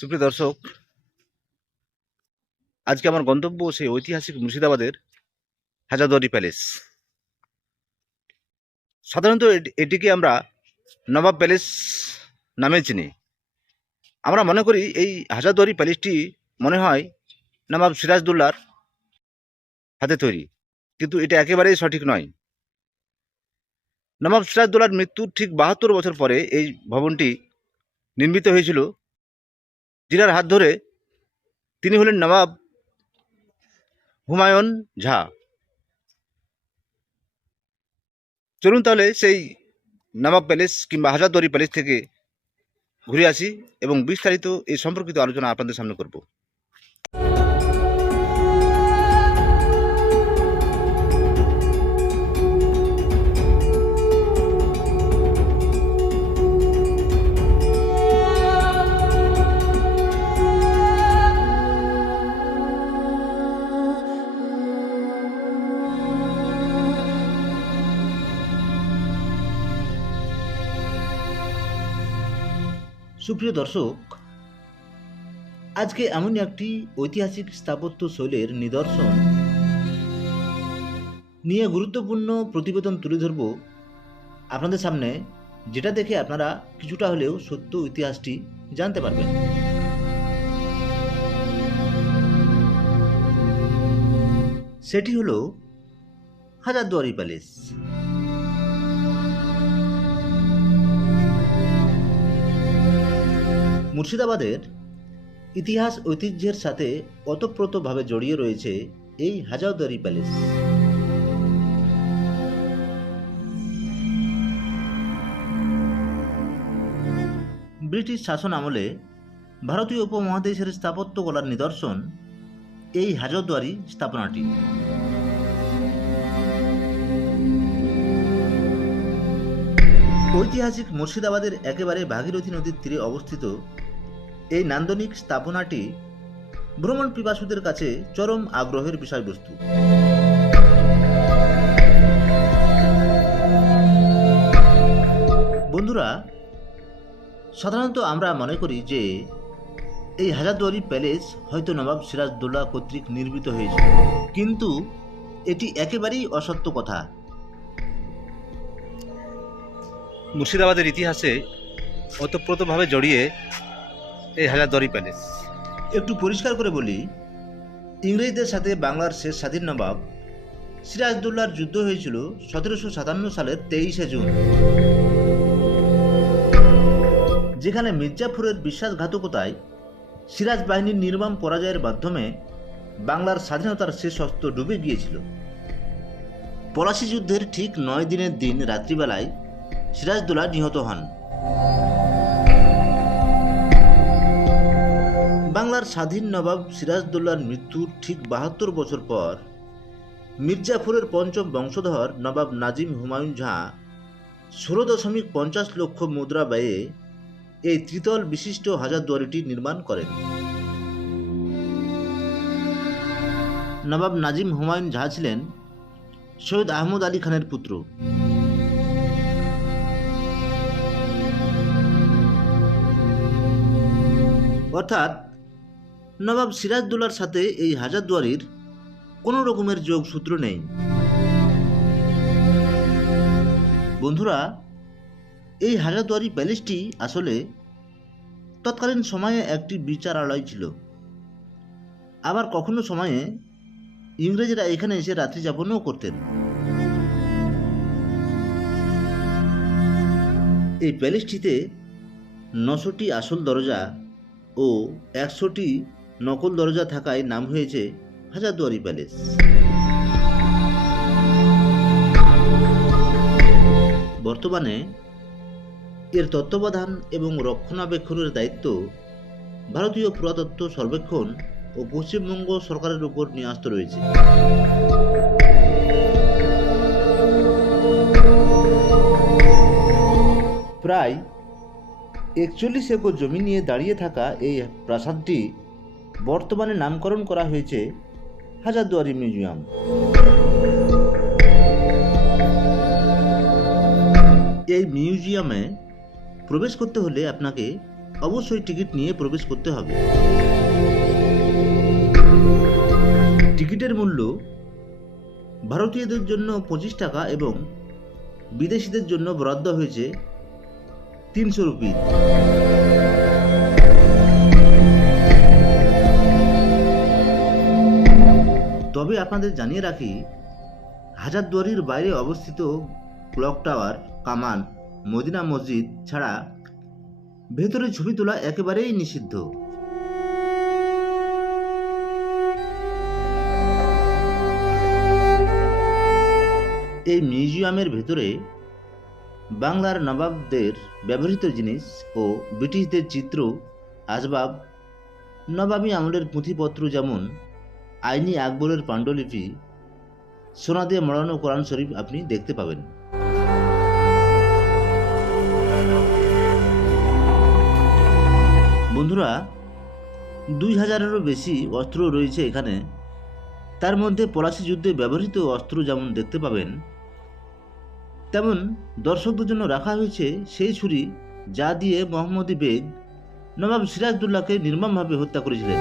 সুপ্রিয় দর্শক, আজকে আমার গন্তব্য সেই ঐতিহাসিক মুর্শিদাবাদের হাজারদুয়ারি প্যালেস। সাধারণত এটিকে আমরা নবাব প্যালেস নামে চিনি। আমরা মনে করি এই হাজারদুয়ারি প্যালেসটি মনে হয় নবাব সিরাজদৌল্লার হাতে তৈরি, কিন্তু এটা একেবারেই সঠিক নয়। নবাব সিরাজদৌল্লার মৃত্যুর ঠিক ৭২ বছর পরে এই ভবনটি নির্মিত হয়েছিল, যিনার হাত ধরে। তিনি হলেন নবাব হুমায়ুন ঝা। চলুন তাহলে সেই নবাব প্যালেস কিংবা হাজারদুয়ারি প্যালেস থেকে ঘুরে আসি এবং বিস্তারিত এই সম্পর্কিত আলোচনা আপনাদের সামনে করব। সুপ্রিয় দর্শক, আজকে এমন একটি ঐতিহাসিক স্থাপত্য শৈলীর নিদর্শন নিয়ে গুরুত্বপূর্ণ প্রতিবেদন তুলে ধরব আপনাদের সামনে, যেটা দেখে আপনারা কিছুটা হলেও সত্য ইতিহাসটি জানতে পারবেন। সেটি হলো হাজারদুয়ারি প্যালেস। মুর্শিদাবাদের ইতিহাস ঐতিহ্যের সাথে ওতপ্রোতভাবে জড়িয়ে রয়েছে এই হাজারদুয়ারি প্যালেস। ব্রিটিশ শাসন আমলে ভারতীয় উপমহাদেশের স্থাপত্য কলার নিদর্শন এই হাজারদুয়ারি স্থাপনাটি। ঐতিহাসিক মুর্শিদাবাদের একেবারে ভাগীরথী নদীর তীরে অবস্থিত এই নান্দনিক স্থাপনাটি ভ্রমণ পিপাসুদের কাছে চরম আগ্রহের বিষয়বস্তু। বন্ধুরা, সাধারণত আমরা মনে করি যে এই হাজারদুয়ারি প্যালেস হয়তো নবাব সিরাজদৌল্লা কর্তৃক নির্মিত হয়েছিল, কিন্তু এটি একেবারেই অসত্য কথা। মুর্শিদাবাদের ইতিহাসে ওতপ্রোতভাবে জড়িয়ে এই হাজারদুয়ারি প্যালেস। একটু পরিষ্কার করে বলি, ইংরেজদের সাথে বাংলার শেষ স্বাধীন নবাব সিরাজদৌল্লার যুদ্ধ হয়েছিল ১৭৫৭ সালের ২৩শে জুন, যেখানে মির্জাফরের বিশ্বাসঘাতকতায় সিরাজ বাহিনীর নির্মম পরাজয়ের মাধ্যমে বাংলার স্বাধীনতার শেষ অস্ত্র ডুবে গিয়েছিল। পলাশী যুদ্ধের ঠিক ৯ দিনের দিন রাত্রিবেলায় সিরাজদৌল্লা নিহত হন। বাংলার স্বাধীন নবাব সিরাজদৌল্লার মৃত্যুর ঠিক ৭২ বছর পর মির্জাফরের পঞ্চম বংশধর নবাব নাজিম হুমায়ুন ঝা ১৬.৫০ লক্ষ মুদ্রা ব্যয়ে এই ত্রিতল বিশিষ্ট হাজারদুয়ারিটি নির্মাণ করেন। নবাব নাজিম হুমায়ুন ঝা ছিলেন সৈয়দ আহমদ আলী খানের পুত্র। অর্থাৎ নবাব সিরাজদৌল্লার সাথে এই হাজারদুয়ারির কোনো রকমের যোগসূত্র নেই। বন্ধুরা, এই হাজারদুয়ারি প্যালেসটি আসলে তৎকালীন সময়ে একটি বিচারালয় ছিল। আবার কখনো সময়ে ইংরেজরা এখানে এসে রাত্রি যাপনও করতেন। এই প্যালেসটিতে ৯০০টি আসল দরজা ও ১০০টি নকল দরজা থাকায় নাম হয়েছে হাজারদুয়ারি প্যালেস। বর্তমানে এর তত্ত্বাবধান এবং রক্ষণাবেক্ষণের দায়িত্ব ভারতীয় পুরাতত্ত্ব সর্বেক্ষণ ও পশ্চিমবঙ্গ সরকারের উপর ন্যস্ত রয়েছে। প্রায় ৪১ একর জমি নিয়ে দাঁড়িয়ে থাকা এই প্রাসাদটি বর্তমানে নামকরণ করা হয়েছে হাজারদুয়ারি মিউজিয়াম। এই মিউজিয়ামে প্রবেশ করতে হলে আপনাকে অবশ্যই টিকিট নিয়ে প্রবেশ করতে হবে। টিকিটের মূল্য ভারতীয়দের জন্য 25 টাকা এবং বিদেশিদের জন্য বরাদ্দ হয়েছে 300 রুপি। তবে আপনাদের জানিয়ে রাখি, হাজারদুয়ারির বাইরে অবস্থিত ক্লক টাওয়ার, কামান, মদিনা মসজিদ ছাড়া ভেতরে ছবি তোলা একেবারেই নিষিদ্ধ। এই মিউজিয়ামের ভেতরে বাংলার নবাবদের ব্যবহৃত জিনিস ও ব্রিটিশদের চিত্র, আসবাব, নবাবী আমলের পুঁথিপত্র যেমন আইনি আকবরের পাণ্ডুলিপি, সোনা দিয়ে মোড়ানো কোরআন শরীফ আপনি দেখতে পাবেন। বন্ধুরা, 2000-এরও বেশি অস্ত্র রয়েছে এখানে। তার মধ্যে পলাশী যুদ্ধে ব্যবহৃত অস্ত্র যেমন দেখতে পাবেন, তেমন দর্শকদের জন্য রাখা হয়েছে সেই ছুরি যা দিয়ে মোহাম্মদী বেগ নবাব সিরাজদৌল্লাকে নির্মমভাবে হত্যা করেছিলেন।